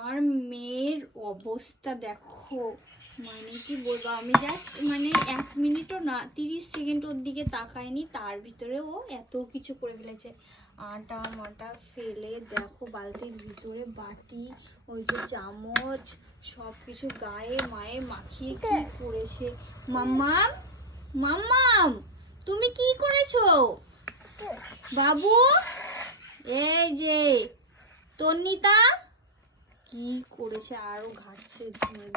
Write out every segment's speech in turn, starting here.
আমার মেয়ের অবস্থা দেখো, মানে কি বলবো, আমি জাস্ট মানে 1 মিনিটও না 30 সেকেন্ড ওর দিকে তাকাইনি, তার ভিতরে ও এত কিছু করে ফেলেছে। আটা মাটা ফেলে দেখো, বালতির ভিতরে বাটি, ওই যে চামচ, সব কিছু গায়ে মায়ে মাখিয়ে কি করেছে। মাম্মাম, মাম্মাম, তুমি কি করেছো বাবু? এই যে তন্নিতা কি করেছে, আরো ঘাটছে,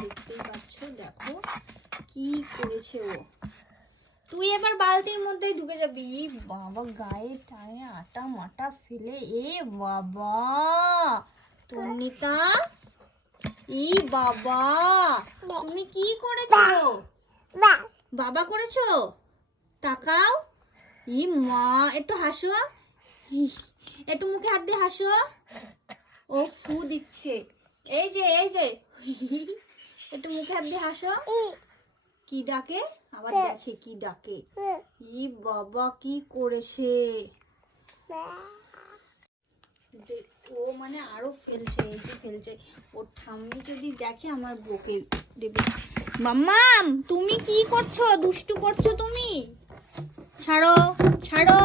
দেখতেই পাচ্ছ, দেখো কি করেছে ও। তুই এবার বালতির মধ্যে ঢুকে যাবি। বাবা, গায়ে টায়ে আটা মাটা ফেলে, এ বাবা তন্নিতা, ই বাবা, তুমি কি করেছো? বাবা করেছো? তাকাও, ই মা, একটু হাসো, একটু মুখে হাত দিয়ে হাসো। ও ফু দিচ্ছে, এই যে এই যে একটু মুখে হাত দিয়ে হাসো। কি ডাকে আবার, দেখে কি ডাকে। ই বাবা, কি করেছে ও, মানে আরো ফেলছে, এই যে ফেলছে। ওর ঠাম্মি যদি দেখে আমার বকে দেবে। মাম্মাম, তুমি কি করছো? দুষ্টু করছো তুমি? ছাড়ো ছাড়ো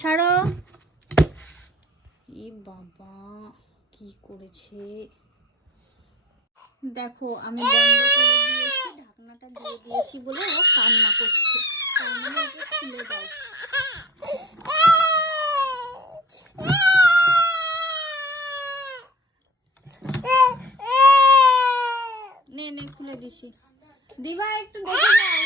ছাড়ো। ই বাবা, কি করেছে দেখো। আমি বন্ধ করে দিয়েছি, ঢাকনাটা দিয়ে দিয়েছি বলে ও কান্না করছে। তার মানে ওকে খুলে দাও। নে নে, খুলে দিছি। দিবা একটু দেখে যাও।